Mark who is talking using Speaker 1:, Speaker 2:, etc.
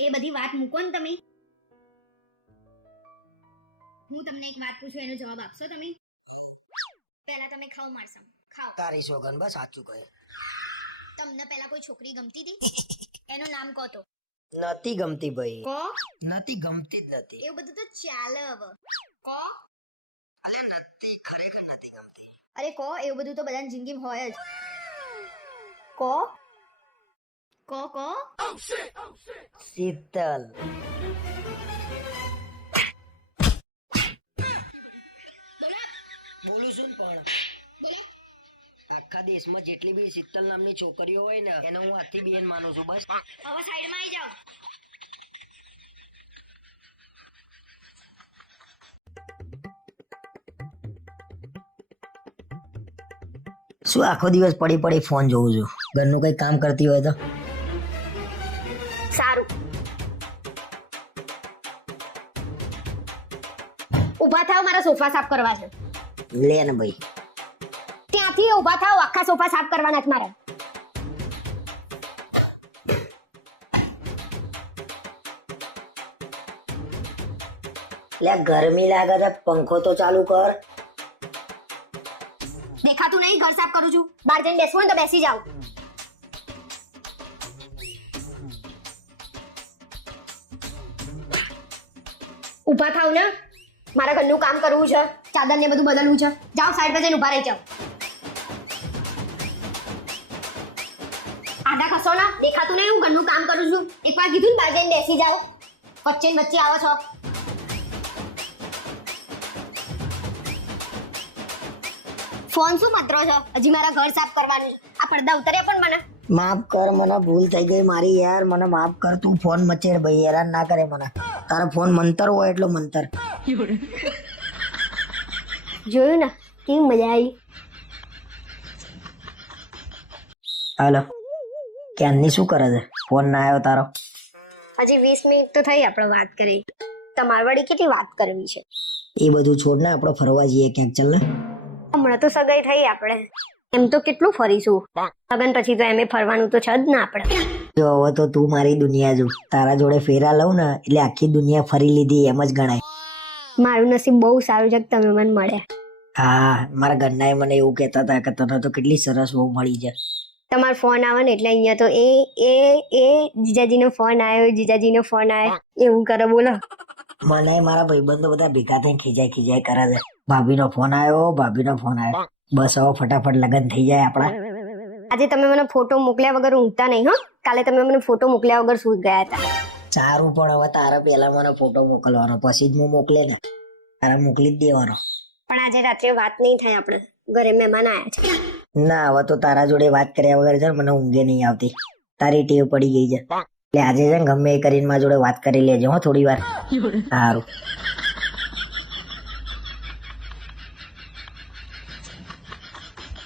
Speaker 1: એ બધી વાત મૂકો ને તમે. હું તમને એક વાત પૂછું એનો જવાબ આપશો તમે? પહેલા તમે ખાઓ મારસમ ખાઓ.
Speaker 2: તારી સોગન બસ સાચું કહે.
Speaker 1: તમને પહેલા કોઈ છોકરી ગમતી હતી? એનું નામ કહો તો.
Speaker 2: નથી ગમતી ભાઈ.
Speaker 1: કો
Speaker 2: નથી ગમતી જ નથી.
Speaker 1: એવું બધું તો ચાલે હવે. કહો.
Speaker 2: નથી ખરેખર નથી ગમતી.
Speaker 1: અરે કો એવું બધું તો બધાની જિંદગીમાં હોય જ. કહો. કહો
Speaker 2: શીતલ બોલું છું પણ. આખા દેશમાં જેટલી બી શીતલ નામની છોકરીઓ હોય ને એને હું આથી બેન માનું છું બસ.
Speaker 1: હવે સાઈડમાં આવી જાઓ.
Speaker 2: શું આખો દિવસ પડી પડી ફોન જોઉં છું? ઘરનું કઈ કામ કરતી હોય તો?
Speaker 1: ઊભા થાવ મારા સોફા સાફ કરવા છે.
Speaker 2: લે ને ભાઈ.
Speaker 1: ત્યાંથી ઊભા થાવ આખા સોફા સાફ કરવાના છે મારે.
Speaker 2: લે ગરમી લાગે છે પંખો તો ચાલુ કર.
Speaker 1: દેખાતું નહીં ઘર સાફ કરું છું. બહાર જઈને બેસવું તો બેસી જાવ ઊભા થાવ ને. મારા ઘરનું કામ કરવું છે ચાદર ને બધું બદલવું છે. જાઓ સાઈડ પર જઈને ઊભા રહી જાઓ. આડા ખસો ના, દેખાતું નહીં, હું ઘરનું કામ કરું છું. એકવાર કીધું બહાર જઈને બેસી જાઓ. વચ્ચે વચ્ચે આવો છો. ફોન શું મતરો છો? હજી મારા ઘર સાફ કરવાનું આ પડદા ઉતરે પણ મને.
Speaker 2: માફ કર, મને ભૂલ થઈ ગઈ મારી યાર. મને માફ કર, તું ફોન મચેર ભાઈ, હેરાન ના કરે મને. તારો ફોન મંતર હોય એટલો મંતર.
Speaker 1: જોયું ને કેવી મજા આવી
Speaker 2: હાલો ક્યાંની શું કરે છે ફોન ના આવ્યો તારો
Speaker 1: હજી વીસ મિનિટ તો થઈ આપણે વાત કરી તમારે વળી કેટલી વાત કરવી છે
Speaker 2: એ બધું છોડ ને આપણે ફરવા જઈએ ક્યાંક ચાલ ને
Speaker 1: હમણાં તો સગાઈ થઈ આપણે એમ તો કેટલું ફરીશું લગન પછી તો એમે ફરવાનું તો છે જ ને આપણે
Speaker 2: જો હવે તો તું મારી દુનિયા જો તારા જોડે ફેરા લઉં ને એટલે આખી દુનિયા ફરી લીધી એમ જ ગણાય
Speaker 1: મારું નસીબ બહુ સારું છે કે તમે મને મળ્યા.
Speaker 2: હા મારા ઘરના મને એવું કહેતા હતા કે તને તો કેટલી સરસ બહુ મળી છે.
Speaker 1: તમારો ફોન આવે ને એટલે અહીંયા તો એ એ એ જીજાજીનો ફોન આવ્યો જીજાજીનો ફોન આવ્યો. એવું કરે બોલો.
Speaker 2: મને મારા ભાઈબંધો બધા ભેગા થઈને ખીજાય ખીજાય કરે છે. ભાભીનો ફોન આવ્યો ભાભીનો ફોન આવ્યો. બસ હવે ફટાફટ લગન થઈ જાય આપણા.
Speaker 1: આજે તમે મને ફોટો મોકલ્યા વગર ઊંઘતા નહીં હો. કાલે તમે મને ફોટો મોકલ્યા વગર સૂઈ ગયા હતા.
Speaker 2: સારું પણ હવે તારા પેલા મને ફોટો મોકલવાનો પછી જ હું મોકલે ને. તારે મોકલી જ દેવાનો.
Speaker 1: પણ આજે રાત્રે વાત નહીં થાય આપણે. ઘરે મહેમાન આવ્યા છે.
Speaker 2: ના હવે તો તારા જોડે વાત કર્યા વગર છે ને મને ઊંઘે નહીં આવતી. તારી ટેવ પડી ગઈ છે. એટલે આજે છે ને ગમે એ કરીને મારા જોડે વાત કરી લેજો હો થોડી વાર. સારું.